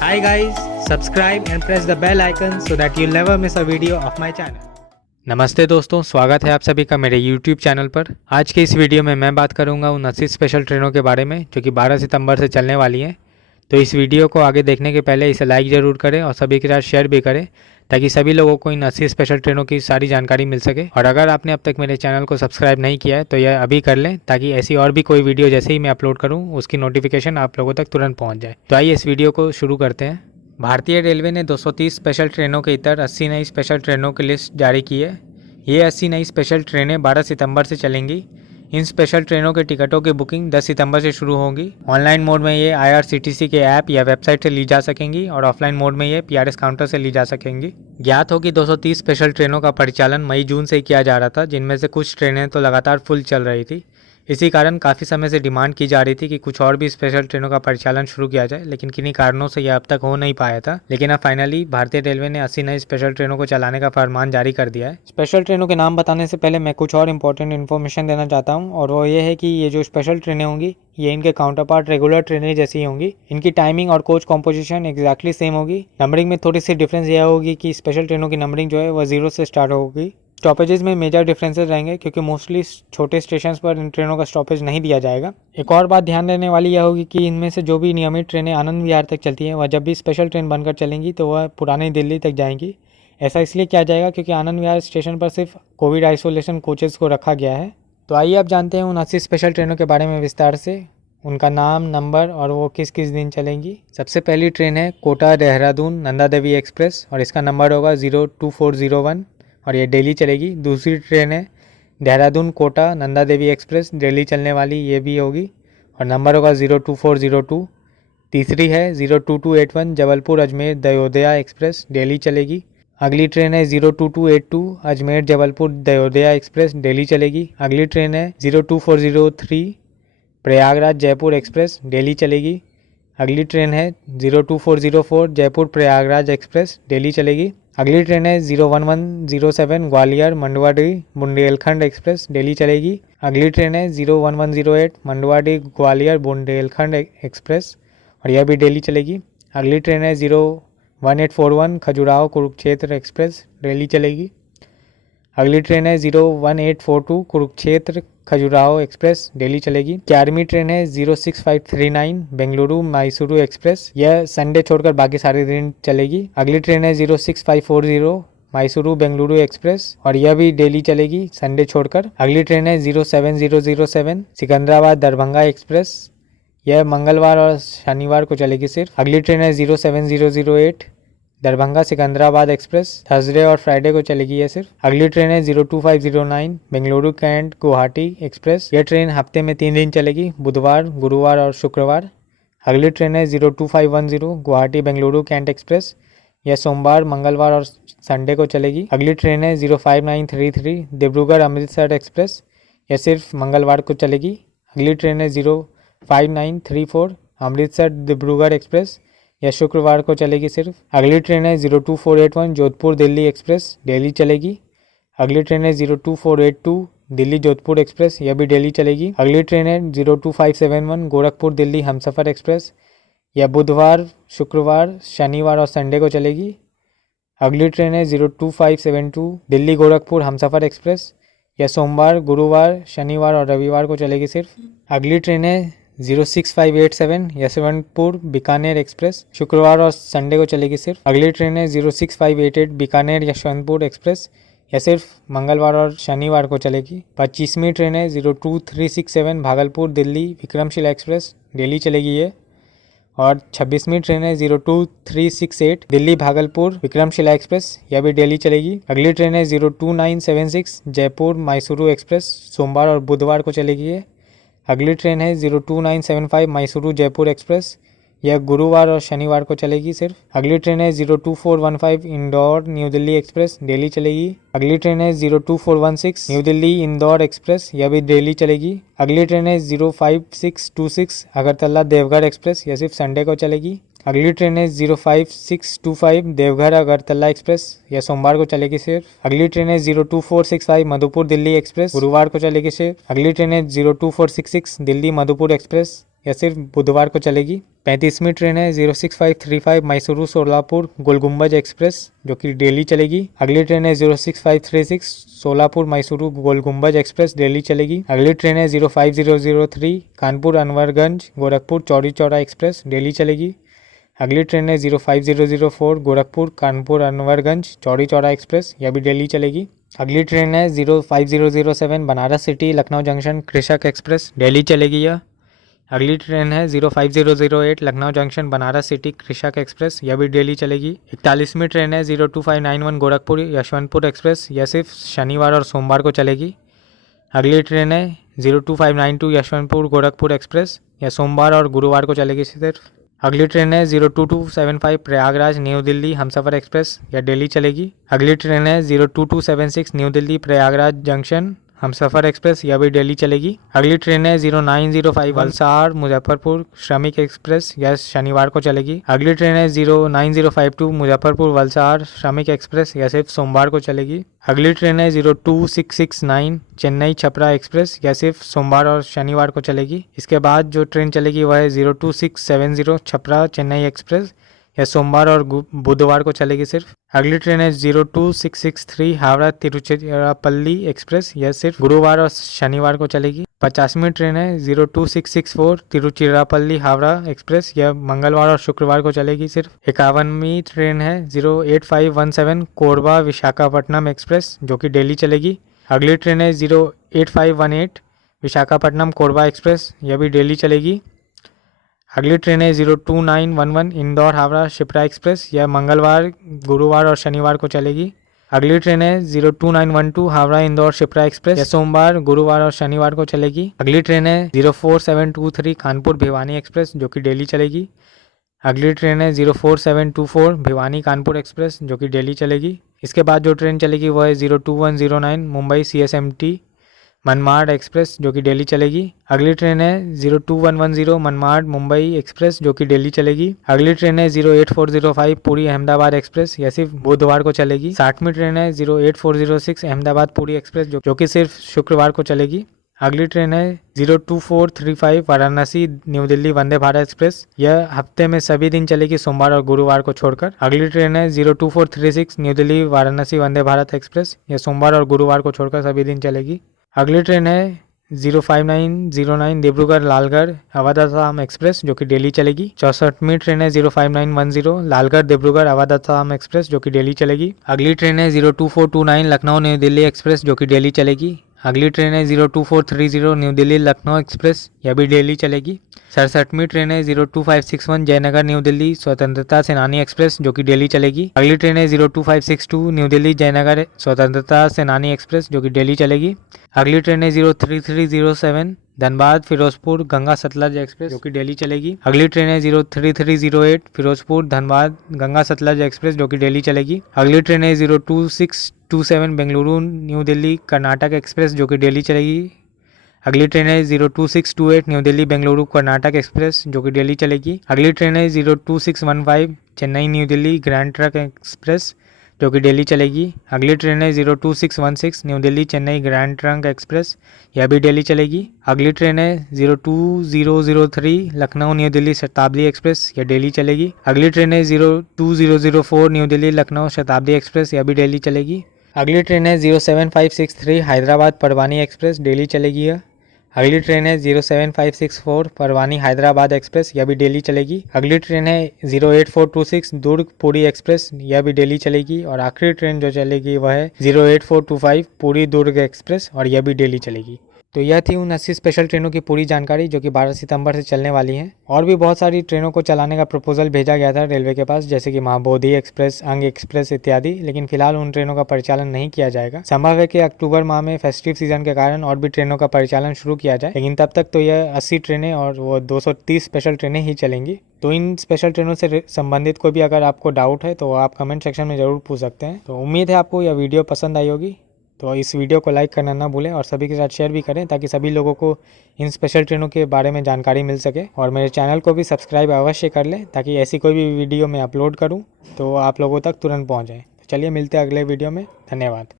Hi guys, subscribe and press the bell icon so that you'll never miss a video of my channel. नमस्ते दोस्तों, स्वागत है आप सभी का मेरे YouTube चैनल पर। आज के इस वीडियो में मैं बात करूंगा उन 80 स्पेशल ट्रेनों के बारे में जो कि 12 सितंबर से चलने वाली हैं। तो इस वीडियो को आगे देखने के पहले इसे लाइक ज़रूर करें और सभी के साथ शेयर भी करें ताकि सभी लोगों को इन 80 स्पेशल ट्रेनों की सारी जानकारी मिल सके। और अगर आपने अब तक मेरे चैनल को सब्सक्राइब नहीं किया है तो यह अभी कर लें ताकि ऐसी और भी कोई वीडियो जैसे ही मैं अपलोड करूँ उसकी नोटिफिकेशन आप लोगों तक तुरंत पहुँच जाए। तो आइए इस वीडियो को शुरू करते हैं। भारतीय रेलवे ने 230 स्पेशल ट्रेनों के इतर 80 नई स्पेशल ट्रेनों की लिस्ट जारी की है। ये 80 नई स्पेशल ट्रेनें 12 सितंबर से चलेंगी। इन स्पेशल ट्रेनों के टिकटों की बुकिंग 10 सितंबर से शुरू होगी। ऑनलाइन मोड में ये IRCTC के ऐप या वेबसाइट से ली जा सकेंगी और ऑफलाइन मोड में ये PRS काउंटर से ली जा सकेंगी। ज्ञात हो कि 230 स्पेशल ट्रेनों का परिचालन मई जून से किया जा रहा था, जिनमें से कुछ ट्रेनें तो लगातार फुल चल रही थी। इसी कारण काफ़ी समय से डिमांड की जा रही थी कि कुछ और भी स्पेशल ट्रेनों का परिचालन शुरू किया जाए, लेकिन किन्हीं कारणों से यह अब तक हो नहीं पाया था। लेकिन अब फाइनली भारतीय रेलवे ने 80 नई स्पेशल ट्रेनों को चलाने का फरमान जारी कर दिया है। स्पेशल ट्रेनों के नाम बताने से पहले मैं कुछ और इंपॉर्टेंट इन्फॉर्मेशन देना चाहता हूँ, और वो ये है कि ये जो स्पेशल ट्रेनें होंगी ये इनके काउंटर पार्ट रेगुलर ट्रेनें जैसी होंगी। इनकी टाइमिंग और कोच कॉम्पोजिशन एग्जैक्टली सेम होगी। नंबरिंग में थोड़ी सी डिफरेंस यह होगी कि स्पेशल ट्रेनों की नंबरिंग जो है वह 0 से स्टार्ट होगी। स्टॉपेजेस में मेजर डिफरेंसेस रहेंगे क्योंकि मोस्टली छोटे स्टेशंस पर इन ट्रेनों का स्टॉपेज नहीं दिया जाएगा। एक और बात ध्यान देने वाली यह होगी कि इनमें से जो भी नियमित ट्रेनें आनंद विहार तक चलती हैं वह जब भी स्पेशल ट्रेन बनकर चलेंगी तो वह पुरानी दिल्ली तक जाएंगी। ऐसा इसलिए किया जाएगा क्योंकि आनंद विहार स्टेशन पर सिर्फ कोविड आइसोलेशन कोचेज़ को रखा गया है। तो आइए अब जानते हैं उन 80 स्पेशल ट्रेनों के बारे में विस्तार से, उनका नाम, नंबर और वो किस किस दिन चलेंगी। सबसे पहली ट्रेन है कोटा देहरादून नंदा देवी एक्सप्रेस और इसका नंबर होगा 02401 और ये डेली चलेगी। दूसरी ट्रेन है देहरादून कोटा नंदा देवी एक्सप्रेस, डेली चलने वाली ये भी होगी और नंबर होगा 02402। तीसरी है 02281 जबलपुर अजमेर दयोदया एक्सप्रेस, डेली चलेगी। अगली ट्रेन है 02282 अजमेर जबलपुर दयोदया एक्सप्रेस, डेली चलेगी। अगली ट्रेन है 02403 प्रयागराज जयपुर एक्सप्रेस, डेली चलेगी। अगली ट्रेन है 02404 जयपुर प्रयागराज एक्सप्रेस, डेली चलेगी। अगली ट्रेन है 01107 ग्वालियर मंडुआडीह बुंदेलखंड एक्सप्रेस, डेली चलेगी। अगली ट्रेन है 01108 मंडुआडीह ग्वालियर बुंदेलखंड एक्सप्रेस और यह भी डेली चलेगी। अगली ट्रेन है 01841 खजुराहो कुरुक्षेत्र एक्सप्रेस, डेली चलेगी। अगली ट्रेन है 01842 कुरुक्षेत्र खजुराहो एक्सप्रेस, डेली चलेगी। 11वीं ट्रेन है 06539 बेंगलुरु मैसूरू एक्सप्रेस, यह संडे छोड़कर बाकी सारे दिन चलेगी। अगली ट्रेन है 06540 मैसूरू बेंगलुरु एक्सप्रेस और यह भी डेली चलेगी संडे छोड़कर। अगली ट्रेन है 07007 सिकंदराबाद दरभंगा एक्सप्रेस, यह मंगलवार और शनिवार को चलेगी सिर्फ। अगली ट्रेन है 07008 दरभंगा सिकंदराबाद एक्सप्रेस, थर्सडे और फ्राइडे को चलेगी यह सिर्फ। अगली ट्रेन है 02509 बेंगलुरु कैंट गुवाहाटी एक्सप्रेस, यह ट्रेन हफ्ते में 3 दिन चलेगी, बुधवार गुरुवार और शुक्रवार। अगली ट्रेन है 02510 गुवाहाटी बेंगलुरु कैंट एक्सप्रेस, यह सोमवार मंगलवार और संडे को चलेगी। अगली ट्रेन है 05933 डिब्रूगढ़ अमृतसर एक्सप्रेस, यह सिर्फ मंगलवार को चलेगी। अगली ट्रेन है 05934 अमृतसर डिब्रूगढ़ एक्सप्रेस, यह शुक्रवार को चलेगी सिर्फ। अगली ट्रेन है 02481 जोधपुर दिल्ली एक्सप्रेस, डेली चलेगी। अगली ट्रेन है 02482 दिल्ली जोधपुर एक्सप्रेस, यह भी डेली चलेगी। अगली ट्रेन है 02571 गोरखपुर दिल्ली हमसफ़र एक्सप्रेस, यह बुधवार शुक्रवार शनिवार और संडे को चलेगी। अगली ट्रेन है 02572 दिल्ली गोरखपुर हमसफ़र एक्सप्रेस, यह सोमवार गुरुवार शनिवार और रविवार को चलेगी सिर्फ। अगली ट्रेन है 06587 यशवंतपुर बीकानेर एक्सप्रेस, शुक्रवार और संडे को चलेगी सिर्फ। अगली ट्रेन है 06588 बीकानेर यशवंतपुर एक्सप्रेस, यह सिर्फ मंगलवार और शनिवार को चलेगी। 25वीं ट्रेन है 02367 भागलपुर दिल्ली विक्रमशिला एक्सप्रेस, डेली चलेगी ये। और 26वीं ट्रेन है 02368 दिल्ली भागलपुर विक्रमशिला एक्सप्रेस, यह भी डेली चलेगी। अगली ट्रेन है 02976 जयपुर मैसूरू एक्सप्रेस, सोमवार और बुधवार को चलेगी ये। अगली ट्रेन है 02975 मैसूरू जयपुर एक्सप्रेस, यह गुरुवार और शनिवार को चलेगी सिर्फ। अगली ट्रेन है 02415 Indore new Delhi express, daily चलेगी। अगली ट्रेन है 02416 न्यू दिल्ली इंदौर एक्सप्रेस, यह भी डेली चलेगी। अगली ट्रेन है 05626 अगरतला देवघर एक्सप्रेस, यह सिर्फ संडे को चलेगी। अगली ट्रेन है 05625 देवघर अगरतला एक्सप्रेस, यह सोमवार को चलेगी सिर्फ। अगली ट्रेन है 02465 मधुपुर दिल्ली एक्सप्रेस, गुरुवार को चलेगी सिर्फ। अगली ट्रेन है 02466 दिल्ली मधुपुर एक्सप्रेस, यह सिर्फ बुधवार को चलेगी। 35वीं ट्रेन है 06535 मैसूरू सोलापुर गोलगुम्बज एक्सप्रेस जो कि डेली चलेगी। अगली ट्रेन है 06536 सोलापुर मैसूरू गोलगुम्बज एक्सप्रेस डेली चलेगी। अगली ट्रेन है 05003 कानपुर अनवरगंज गोरखपुर चौरी चौरा एक्सप्रेस डेली चलेगी। अगली ट्रेन है 05004 गोरखपुर कानपुर अनवरगंज चौरी चौरा एक्सप्रेस, यह भी दिल्ली चलेगी। अगली ट्रेन है 05007 बनारस सिटी लखनऊ जंक्शन कृषक एक्सप्रेस, दिल्ली चलेगी यह। अगली ट्रेन है 05008 लखनऊ जंक्शन बनारस सिटी कृषक एक्सप्रेस, यह भी दिल्ली चलेगी। 41वीं ट्रेन है 02591 गोरखपुर यशवंतपुर एक्सप्रेस, यह सिर्फ शनिवार और सोमवार को चलेगी। अगली ट्रेन है 02592 यशवंतपुर गोरखपुर एक्सप्रेस, यह सोमवार और गुरुवार को चलेगी सिर्फ। अगली ट्रेन है 02275 प्रयागराज न्यू दिल्ली हमसफ़र एक्सप्रेस, यह दिल्ली चलेगी। अगली ट्रेन है 02276 न्यू दिल्ली प्रयागराज जंक्शन हमसफ़र एक्सप्रेस, यह भी दिल्ली चलेगी। अगली ट्रेन है 0905 वलसाड़ मुजफ्फरपुर श्रमिक एक्सप्रेस, यह शनिवार को चलेगी। अगली ट्रेन है 09052 मुजफ्फरपुर वलसाड़ श्रमिक एक्सप्रेस, यह सिर्फ सोमवार को चलेगी। अगली ट्रेन है 02669 चेन्नई छपरा एक्सप्रेस, यह सिर्फ सोमवार और शनिवार को चलेगी। इसके बाद जो ट्रेन चलेगी वह है 02670 छपरा चेन्नई एक्सप्रेस, यह सोमवार और बुधवार को चलेगी सिर्फ। अगली ट्रेन है 02663 हावड़ा तिरुचिरापल्ली एक्सप्रेस, यह सिर्फ गुरुवार और शनिवार को चलेगी। 50वीं ट्रेन है 02664 तिरुचिरापल्ली हावड़ा एक्सप्रेस, यह मंगलवार और शुक्रवार को चलेगी सिर्फ। 51वीं ट्रेन है 08517 कोरबा विशाखापट्टनम एक्सप्रेस जो कि दिल्ली चलेगी। अगली ट्रेन है 08518 विशाखापट्टनम कोरबा एक्सप्रेस, यह भी दिल्ली चलेगी। अगली ट्रेन है 02911 इंदौर हावड़ा शिप्रा एक्सप्रेस, यह मंगलवार गुरुवार और शनिवार को चलेगी। अगली ट्रेन है 02912 हावड़ा इंदौर शिप्रा एक्सप्रेस, यह सोमवार गुरुवार और शनिवार को चलेगी। अगली ट्रेन है 04723 कानपुर भिवानी एक्सप्रेस जो कि दिल्ली चलेगी। अगली ट्रेन है 04724 भिवानी कानपुर एक्सप्रेस जो कि दिल्ली चलेगी। इसके बाद जो ट्रेन चलेगी वह है 02109 मुंबई CSMT मनमाड़ एक्सप्रेस जो कि दिल्ली चलेगी। अगली ट्रेन है 02110 मनमाड़ मुंबई एक्सप्रेस जो कि दिल्ली चलेगी। अगली ट्रेन है 08405 पुरी अहमदाबाद एक्सप्रेस, यह सिर्फ बुधवार को चलेगी। 60वीं ट्रेन है 08406 अहमदाबाद पुरी एक्सप्रेस जो कि सिर्फ शुक्रवार को चलेगी। अगली ट्रेन है 02435 वाराणसी न्यू दिल्ली वंदे भारत एक्सप्रेस, यह हफ्ते में सभी दिन चलेगी सोमवार और गुरुवार को छोड़कर। अगली ट्रेन है 02436 न्यू दिल्ली वाराणसी वंदे भारत एक्सप्रेस, यह सोमवार और गुरुवार को छोड़कर सभी दिन चलेगी। अगली ट्रेन है 05909 डिब्रूगढ़ लालगढ़ अवध असम एक्सप्रेस जो कि दिल्ली चलेगी। 64वीं ट्रेन है 05910 लालगढ़ डिब्रूगढ़ अवध असम एक्सप्रेस जो कि दिल्ली चलेगी। अगली ट्रेन है 02429 लखनऊ न्यू दिल्ली एक्सप्रेस जो कि दिल्ली चलेगी। अगली ट्रेन है 02430 न्यू दिल्ली लखनऊ एक्सप्रेस, यह भी दिल्ली चलेगी। 67वीं ट्रेन है 02561 जयनगर न्यू दिल्ली स्वतंत्रता सेनानी एक्सप्रेस जो कि दिल्ली चलेगी। अगली ट्रेन है 02562 न्यू दिल्ली जयनगर स्वतंत्रता सेनानी एक्सप्रेस जो कि दिल्ली चलेगी। अगली ट्रेन है 03307 धनबाद फिरोजपुर गंगा सतलज एक्सप्रेस जो कि दिल्ली चलेगी। अगली ट्रेन है 03308 फिरोजपुर धनबाद गंगा सतलज एक्सप्रेस जो कि दिल्ली चलेगी। अगली ट्रेन है 02627 बेंगलुरु न्यू दिल्ली कर्नाटक एक्सप्रेस जो कि दिल्ली चलेगी। अगली ट्रेन है 02628 न्यू दिल्ली बेंगलुरु कर्नाटक एक्सप्रेस जो कि दिल्ली चलेगी। अगली ट्रेन है 02615 Chennai new Delhi grand truck express जो कि दिल्ली चलेगी। अगली ट्रेन है 02616 new Delhi Chennai grand trunk express, यह भी दिल्ली चलेगी। अगली ट्रेन है 02003 लखनऊ न्यू दिल्ली शताब्दी एक्सप्रेस, यह दिल्ली चलेगी। अगली ट्रेन है 02004 न्यू दिल्ली लखनऊ शताब्दी एक्सप्रेस, यह भी दिल्ली चलेगी। अगली ट्रेन है 07563 हैदराबाद परवानी एक्सप्रेस, दिल्ली चलेगी यह। अगली ट्रेन है 07564 परवानी हैदराबाद एक्सप्रेस, यह भी दिल्ली चलेगी। अगली ट्रेन है 08426 दुर्ग पुरी एक्सप्रेस, यह भी दिल्ली चलेगी। और आखिरी ट्रेन जो चलेगी वह है 08425 पुरी दुर्ग एक्सप्रेस और यह भी दिल्ली चलेगी। तो यह थी उन 80 स्पेशल ट्रेनों की पूरी जानकारी जो कि 12 सितंबर से चलने वाली हैं। और भी बहुत सारी ट्रेनों को चलाने का प्रपोजल भेजा गया था रेलवे के पास, जैसे कि महाबोधि एक्सप्रेस, अंग एक्सप्रेस इत्यादि, लेकिन फिलहाल उन ट्रेनों का परिचालन नहीं किया जाएगा। संभव है कि अक्टूबर माह में फेस्टिव सीजन के कारण और भी ट्रेनों का परिचालन शुरू किया जाए, लेकिन तब तक तो यह 80 ट्रेनें और वो 230 स्पेशल ट्रेनें ही चलेंगी। तो इन स्पेशल ट्रेनों से संबंधित कोई भी अगर आपको डाउट है तो आप कमेंट सेक्शन में ज़रूर पूछ सकते हैं। तो उम्मीद है आपको यह वीडियो पसंद आई होगी। तो इस वीडियो को लाइक करना ना भूलें और सभी के साथ शेयर भी करें ताकि सभी लोगों को इन स्पेशल ट्रेनों के बारे में जानकारी मिल सके। और मेरे चैनल को भी सब्सक्राइब अवश्य कर लें ताकि ऐसी कोई भी वीडियो मैं अपलोड करूं तो आप लोगों तक तुरंत पहुंच जाए। तो चलिए मिलते हैं अगले वीडियो में। धन्यवाद।